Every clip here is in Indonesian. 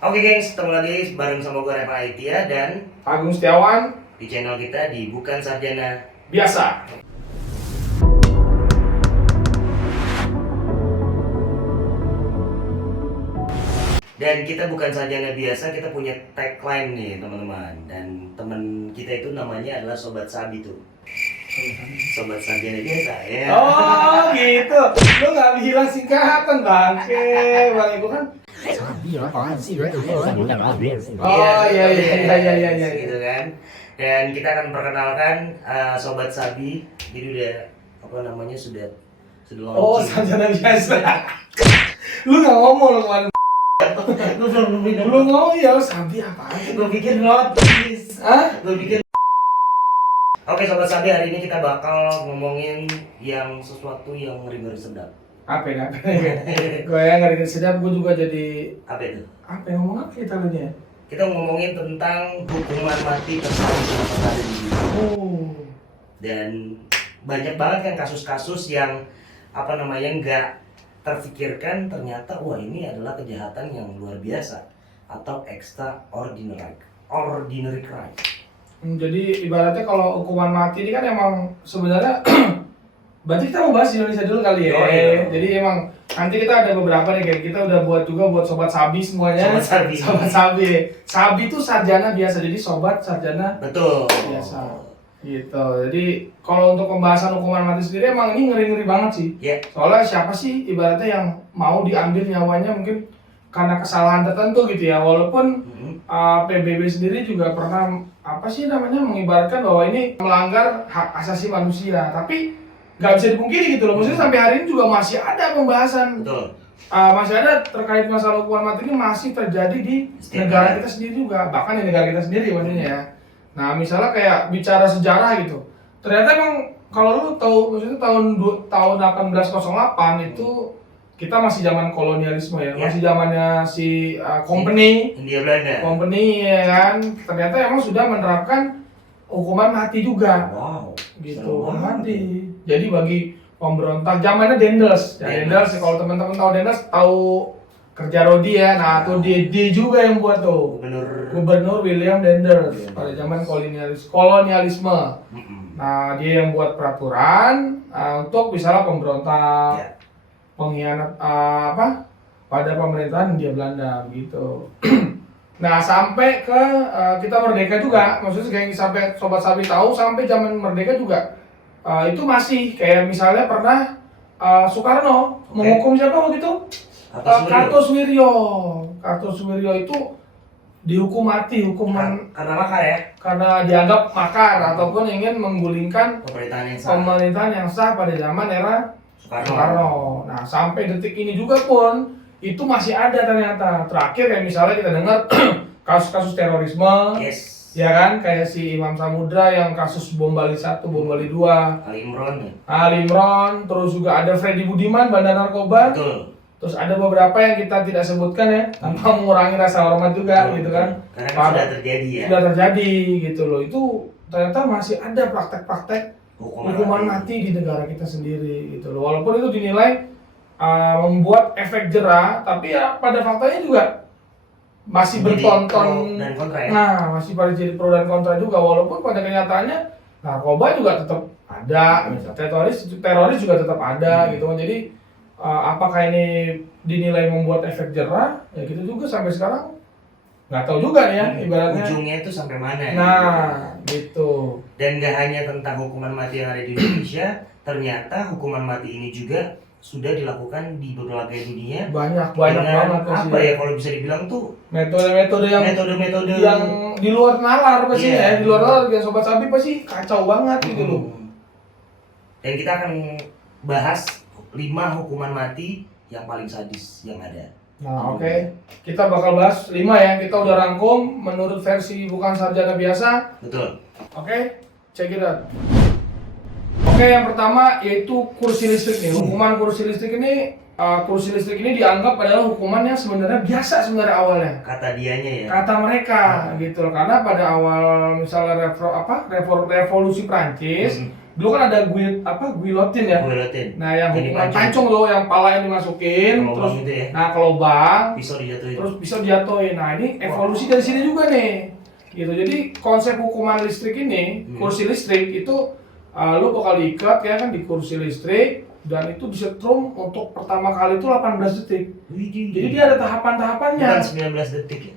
Oke gengs, ketemu lagi bareng sama gue Reva Aitia dan Agung Setiawan di channel kita di Bukan Sarjana Biasa. Dan kita bukan sarjana biasa, kita punya tagline nih teman-teman. Dan teman kita itu namanya adalah Sobat Sabi tuh. Sobat Sarjana Biasa ya. Oh gitu, lu nggak bilang singkatan bangke, bang Ibu kan? Oh iya. Gitu kan. Dan kita akan perkenalkan Sobat Sabi. Jadi udah apa namanya sudah Oh launching. sarjana biasa. Lu nggak ngomong lu kemarin. Lu belum minum. Lu ngomong ya Sabi apaan sih? Gue pikir notis. Hah? Gue pikir. Oke Sobat Sabi, hari ini kita bakal ngomongin yang sesuatu yang ngeri-ngeri sedap. Apa ya? Gue yang ngeri sedap, gue juga jadi Apa itu? apa yang ngomong apa kita lu nya? Kita ngomongin tentang hukuman mati terhadap yang ada di dunia. Oh. Dan banyak banget kan kasus-kasus yang apa namanya nggak terfikirkan, ternyata wah ini adalah kejahatan yang luar biasa atau extraordinary crime. Jadi ibaratnya kalau hukuman mati ini kan emang sebenarnya berarti kita mau bahas Indonesia dulu kali ya. Oh, iya. Jadi emang nanti kita ada beberapa nih, kayak kita udah buat juga buat Sobat Sabi semuanya. Sobat Sabi. Sobat Sabi. Sabi itu sarjana biasa, jadi sobat sarjana Betul. biasa. Gitu. Jadi kalau untuk pembahasan hukuman mati sendiri emang ini ngeri-ngeri banget sih. Ya. Soalnya siapa sih ibaratnya yang mau diambil nyawanya mungkin karena kesalahan tertentu gitu ya. Walaupun PBB sendiri juga pernah apa sih namanya mengibaratkan bahwa ini melanggar hak asasi manusia, tapi nggak bisa dipungkiri gitu loh. Maksudnya sampai hari ini juga masih ada pembahasan, Betul. masih ada terkait masalah hukuman mati ini masih terjadi di negara kita sendiri juga, bahkan di negara kita sendiri maksudnya ya. Nah misalnya kayak bicara sejarah gitu, ternyata emang kalau lu tahu maksudnya tahun 1808 itu kita masih zaman kolonialisme ya, masih zamannya si company ya kan. Ternyata emang sudah menerapkan hukuman mati juga. Wow. Gitu, hukuman mati. Jadi bagi pemberontak zamannya Dendels. Ya, Dendels kalau teman-teman tahu Dendels, tahu kerja Rodi ya. Nah, tuh dia juga yang buat tuh. Gubernur William Dendels pada zaman kolonialisme. Nah, dia yang buat peraturan untuk misalnya pemberontak, pengkhianat pada pemerintahan Hindia Belanda gitu. Nah sampai ke kita merdeka juga, maksudnya kayak sampai Sobat Sabi tahu sampai zaman merdeka juga itu masih kayak misalnya pernah Soekarno menghukum siapa waktu itu? Kartosuwiryo itu dihukum mati, hukuman karena makar ya? Karena dianggap makar ataupun ingin menggulingkan pemerintahan yang sah pada zaman era Soekarno. Nah sampai detik ini juga pun itu masih ada ternyata. Terakhir kayak misalnya kita dengar kasus-kasus terorisme, ya kan, kayak si Imam Samudra yang kasus bom Bali 1, bom Bali 2, Ali Imron, terus juga ada Freddy Budiman, bandar narkoba. Betul. Terus ada beberapa yang kita tidak sebutkan ya, tanpa mengurangi rasa hormat juga. Betul, gitu kan. Karena sudah terjadi ya. Sudah terjadi gitu loh. Itu ternyata masih ada praktek-praktek hukuman mati di negara kita sendiri gitu loh. Walaupun itu dinilai membuat efek jera, tapi ya pada faktanya juga masih bertonton dan kontra ya? Nah, masih pada jadi pro dan kontra juga, walaupun pada kenyataannya narkoba juga tetap ada, teroris juga tetap ada gitu kan. Jadi apakah ini dinilai membuat efek jera? Ya gitu juga sampai sekarang nggak tahu juga ya ibaratnya. Ujungnya itu sampai mana ya? Nah, gitu. Dan nggak hanya tentang hukuman mati yang ada di Indonesia, ternyata hukuman mati ini juga sudah dilakukan di berbagai dunia. Banyak banget apa ya kalau bisa dibilang tuh metode yang di luar nalar pasti ya, di luar nalar yang Sobat Sabi pasti kacau banget gitu loh. Dan kita akan bahas 5 hukuman mati yang paling sadis yang ada. Nah, oke. Kita bakal bahas 5 ya. Kita udah rangkum menurut versi Bukan Sarjana Biasa. Betul. Oke, check it out. Oke, yang pertama yaitu kursi listrik nih. Hukuman kursi listrik ini dianggap adalah hukuman yang sebenarnya biasa sebenarnya awalnya. Kata dianya ya. Kata mereka gitu loh. Karena pada awal misalnya revolusi Prancis dulu kan ada guillotine ya. Guillotine. Nah, yang Jadi hukuman pancung. pancung tuh, yang pala yang dimasukin, Ke lubang terus itu ya. nah ke lubang, Pisau dijatuhin. terus bisa dijatuhin. Nah, ini evolusi dari sini juga nih. Gitu. Jadi konsep hukuman listrik ini, kursi listrik itu lo bakal diikat ya kan di kursi listrik dan itu disetrum untuk pertama kali itu 18 detik. Widih. Jadi dia ada tahapan-tahapannya. Bukan 19 detik ya.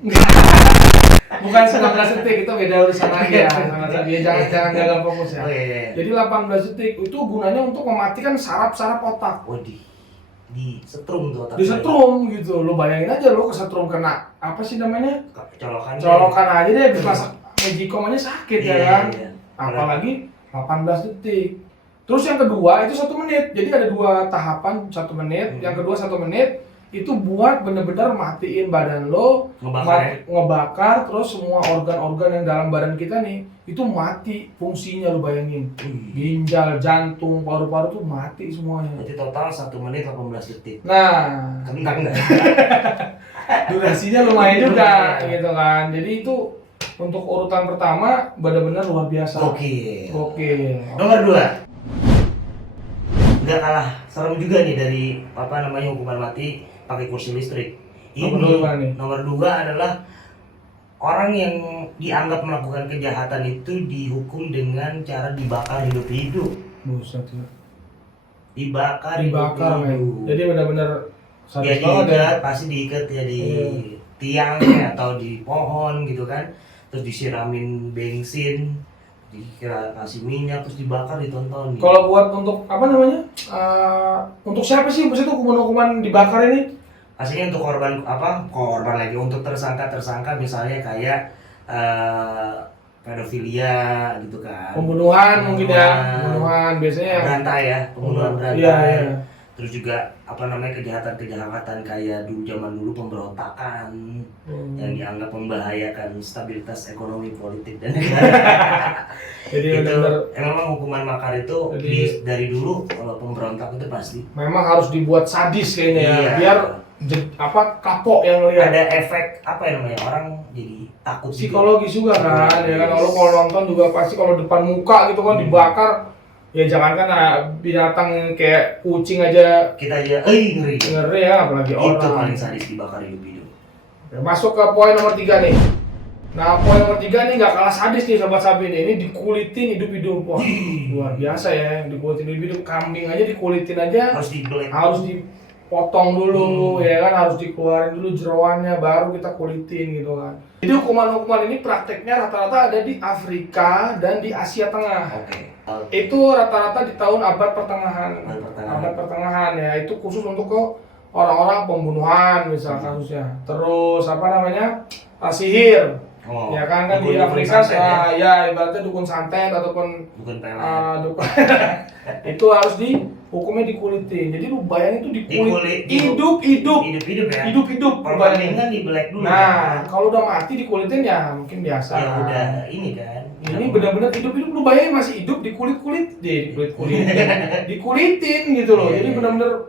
Bukan 19 detik, itu beda urusan lagi ya. Sama tadi jangan gagal fokus ya. Oh iya. Jadi 18 detik itu gunanya untuk mematikan saraf-saraf otak. Waduh. Di setrum tuh otak. Disetrum gitu. Lo bayangin aja lo kesetrum kena apa sih namanya? Colokan. Colokan aja deh bisa magicom aja sakit ya Iya, kan. iya. Apalagi 18 detik. Terus yang kedua itu 1 menit. Jadi ada 2 tahapan 1 menit. Yang kedua 1 menit itu buat bener-bener matiin badan lo, ngebakar terus semua organ-organ yang dalam badan kita nih itu mati fungsinya, lo bayangin. Ginjal, jantung, paru-paru tuh mati semuanya. Berarti total 1 menit 18 detik. Nah, Kentang nggak? durasinya lumayan juga gitu kan. Jadi itu untuk urutan pertama benar-benar luar biasa. Oke. Nomor 2. Nggak kalah serem juga nih dari hukuman mati pakai kursi listrik. Nomor 2 adalah orang yang dianggap melakukan kejahatan itu dihukum dengan cara dibakar hidup-hidup. Buset ya. Dibakar men. hidup-hidup. Jadi benar-benar Ya diikat, pasti diikat ya di tiang ya, atau di pohon gitu kan. Terus disiramin bensin, dikasih minyak, terus dibakar, ditonton. Kalau buat untuk apa namanya? Untuk siapa sih maksudnya hukuman dibakar ini? Pastinya untuk korban lagi, untuk tersangka misalnya kayak pedofilia gitu kan. Pembunuhan mungkin ya. Pembunuhan biasanya berantai ya, pembunuhan berantai. Iya. Terus juga kejahatan kayak zaman dulu pemberontakan yang dianggap membahayakan stabilitas ekonomi politik dan negara. Jadi itu memang hukuman makar itu dari dulu kalau pemberontak itu pasti memang harus dibuat sadis kayaknya ya, biar kapok yang lihat. Ada efek orang jadi takut psikologis juga kan ya kan. Kalau nonton juga pasti kalau depan muka gitu kan dibakar. Ya jangankan binatang kayak kucing aja kita aja ngeri ya, apalagi orang. Itu paling sadis, dibakar hidup-hidup. Masuk ke poin nomor 3 nih. Nah, poin nomor 3 nih nggak kalah sadis nih Sobat Sabi nih. Ini dikulitin hidup-hidup. Wah, luar biasa ya, dikulitin hidup-hidup. Kambing aja dikulitin aja harus dipotong dulu ya kan, harus dikeluarin dulu jeroannya baru kita kulitin gitu kan. Jadi hukuman-hukuman ini prakteknya rata-rata ada di Afrika dan di Asia Tengah. Itu rata-rata di tahun abad pertengahan ya. Itu khusus untuk orang-orang pembunuhan misal kasusnya. Terus sihir. Ya kan di Afrika ya ibaratnya dukun santet ataupun dukun itu harus hukumnya dikulitin. Jadi lu bayangin itu dikulit hidup. Bayangin kan dibelek dulu. Nah, kalau udah mati dikulitin ya mungkin biasa. Ya udah ini kan. Ini benar-benar hidup-hidup, lu bayangin masih hidup dikulitin gitu loh. Jadi benar-benar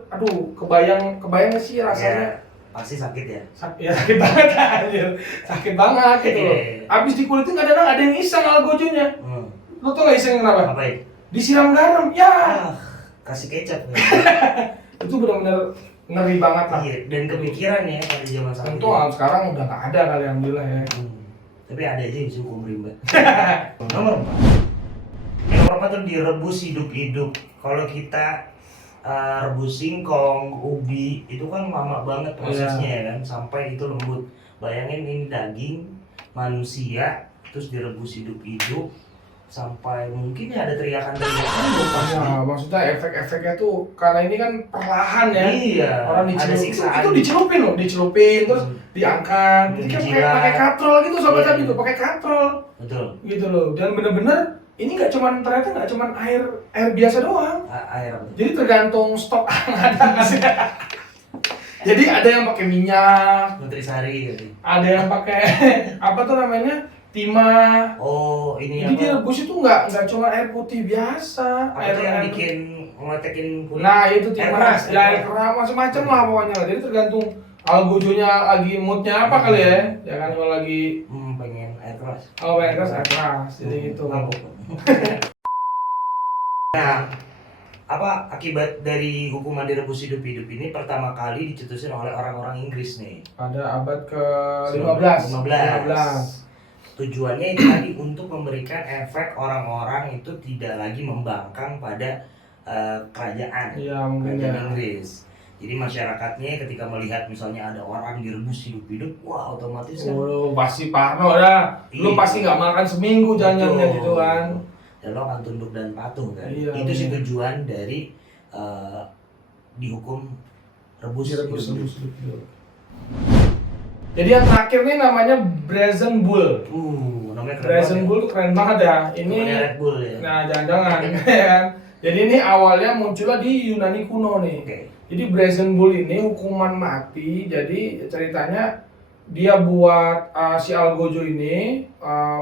kebayang sih rasanya. Pasti sakit ya. Sakit banget anjir. Sakit banget gitu loh. Abis dikulitin kadang-kadang ada yang iseng algojonya. Lu tau gak iseng kenapa? Apain? Disiram garam. Ya. Kasih kecap. Itu benar-benar ngeri banget lah. Iya, dan kepikiran ya pada zaman sekarang. Tentu sekarang udah gak ada kali, alhamdulillah ya. Tapi ada aja yang bisa hukum rimba. Nomor 4 tuh direbus hidup-hidup. Kalau kita rebus singkong, ubi, itu kan lama banget prosesnya ya kan, sampai itu lembut. Bayangin ini daging manusia terus direbus hidup-hidup sampai mungkin ya ada teriakan-teriakan pasti. Ya, maksudnya efek-efeknya tuh karena ini kan perlahan ya. Iya. Orang dicelupin terus diangkat. Jadi kan pakai katrol gitu Sobat Sabi tuh, pakai katrol. Betul. Gitu loh. Dan bener-bener ini ternyata nggak cuman air biasa doang. Air. Jadi tergantung stok yang ada. Jadi ada yang pakai minyak, nutrisari gitu. Ada yang pakai timah. Oh, ini jadi direbus itu nggak cuma air putih biasa. Air yang bikin ngetekin kulit. Nah, itu timah. Air keras macam-macam lah pokoknya. Jadi tergantung algojonya lagi moodnya apa kali ya. Ya kan kalau lagi pengen air keras. Pengen keras air keras. Jadi gitu. akibat dari hukuman direbus hidup-hidup ini pertama kali dicetusin oleh orang-orang Inggris nih. Pada abad ke-15. 15. Tujuannya itu tadi untuk memberikan efek orang-orang itu tidak lagi membangkang pada kerajaan Inggris. Jadi masyarakatnya ketika melihat misalnya ada orang direbus hidup-hidup, wah otomatis kan. Pasti parno dah. Lu Iya. pasti nggak makan seminggu jangan gitu kan. Dan lo akan tunduk dan patuh kan. Iya, Itu sih tujuan dari dihukum rebus hidup-hidup. Jadi yang terakhir nih namanya Brazen Bull. Namanya keren Brazen banget. Bull tuh keren banget ya. Ini Namanya Red Bull ya. nah jangan-jangan kan. Jadi ini awalnya munculnya di Yunani kuno nih. Oke. Jadi Brazen Bull ini hukuman mati. Jadi ceritanya dia buat si Algojo ini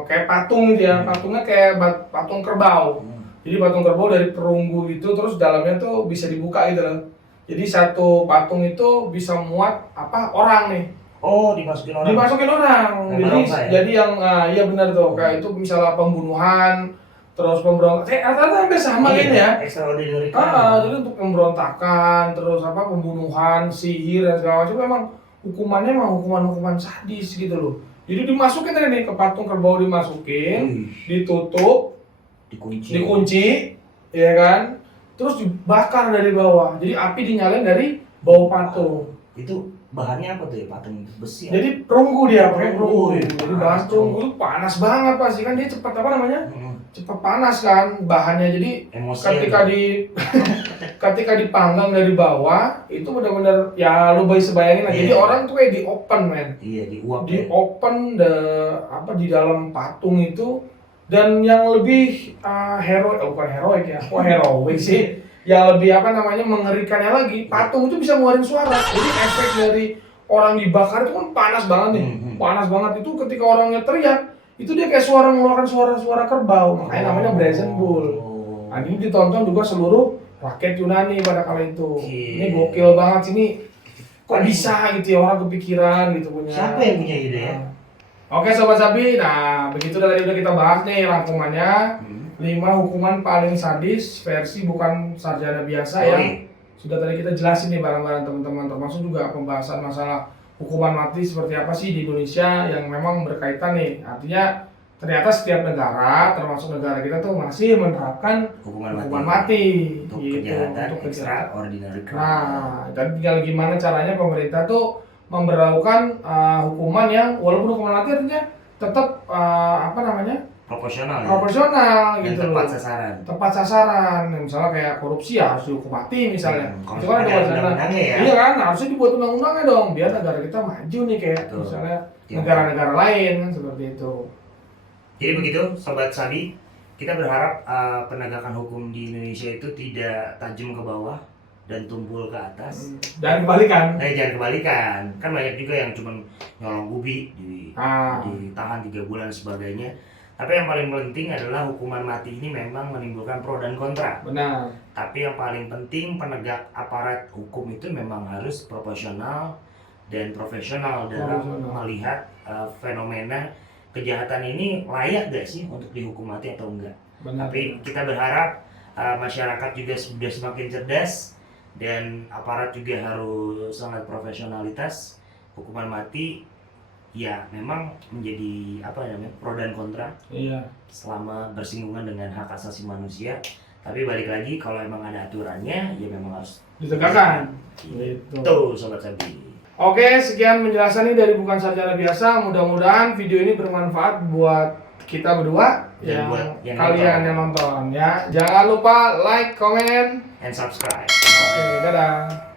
kayak patung gitu ya. Patungnya kayak patung kerbau. Jadi patung kerbau dari perunggu itu terus dalamnya tuh bisa dibuka gitu loh. Jadi satu patung itu bisa muat orang nih. Oh, dimasukin orang. Dimasukin orang. Jadi yang iya benar tuh. Kayak itu misalnya pembunuhan, terus pemberontak. Rata-rata hampir sama gitu ya. Extraordinary. Jadi untuk pemberontakan, terus pembunuhan, sihir dan segala macam memang hukumannya hukuman sadis gitu loh. Jadi dimasukin tadi nih ke patung kerbau dimasukin, ditutup, dikunci, ya kan? Terus dibakar dari bawah. Jadi api dinyalain dari bawah patung. Itu bahannya apa tuh ya, patung itu besi? Jadi perunggu dia, pakai perunggu. Ya. Jadi bahan perunggu itu panas banget pasti kan dia cepat cepat panas kan bahannya. Jadi ketika dipanggang dari bawah itu benar-benar ya lu bisa bayangin lah. Jadi orang tuh kayak di open men. Iya, diuap. Open di dalam patung itu. Dan yang lebih bukan heroik ya, heroik sih. Yang lebih mengerikannya lagi, patung itu bisa ngeluarin suara. Jadi efek dari orang dibakar itu kan panas banget nih. Panas banget itu ketika orangnya teriak, itu dia kayak mengeluarkan suara kerbau. Makanya namanya Brazen Bull. Nah, ini ditonton juga seluruh rakyat Yunani pada kala itu. Ini gokil banget ini. Kok bisa gitu ya orang kepikiran gitu punya. Siapa yang punya ide ya? Oke Sobat Sabi, nah begitu tadi udah kita bahas nih rangkumannya 5 hukuman paling sadis versi bukan sarjana biasa yang sudah tadi kita jelasin nih bareng-bareng teman-teman, termasuk juga pembahasan masalah hukuman mati seperti apa sih di Indonesia yang memang berkaitan nih. Artinya ternyata setiap negara, termasuk negara kita tuh masih menerapkan hukuman mati untuk gitu, kejahatan untuk extraordinary crime. Nah, dan tinggal gimana caranya pemerintah tuh memberlakukan hukuman yang walaupun hukuman mati artinya tetap proporsional gitu dan loh. Tepat sasaran. Misalnya kayak korupsi ya harus dihukum mati misalnya. Itu kan ada undang-undangnya ya. Iya kan, harusnya dibuat undang-undangnya dong biar negara kita maju nih kayak misalnya negara-negara lain kan seperti itu. Jadi begitu Sobat Sabi, kita berharap penegakan hukum di Indonesia itu tidak tajam ke bawah dan tumpul ke atas. Dan kebalikan. Jangan kebalikan. Kan banyak juga yang cuma nyolong ubi ditahan 3 bulan dan sebagainya. Tapi yang paling penting adalah hukuman mati ini memang menimbulkan pro dan kontra. Benar. Tapi yang paling penting penegak aparat hukum itu memang harus proporsional dan profesional dalam melihat fenomena kejahatan ini layak gak sih untuk dihukum mati atau enggak. Tapi kita berharap masyarakat juga sudah semakin cerdas dan aparat juga harus sangat profesionalitas. Hukuman mati ya memang menjadi pro dan kontra selama bersinggungan dengan hak asasi manusia. Tapi balik lagi kalau emang ada aturannya ya memang harus ditegakkan. Tuh Sobat Sabi. Oke, sekian penjelasan ini dari Bukan Sarjana Biasa. Mudah-mudahan video ini bermanfaat buat kita berdua dan buat yang kalian yang nonton ya. Jangan lupa like, comment, and subscribe. Oke, dadah.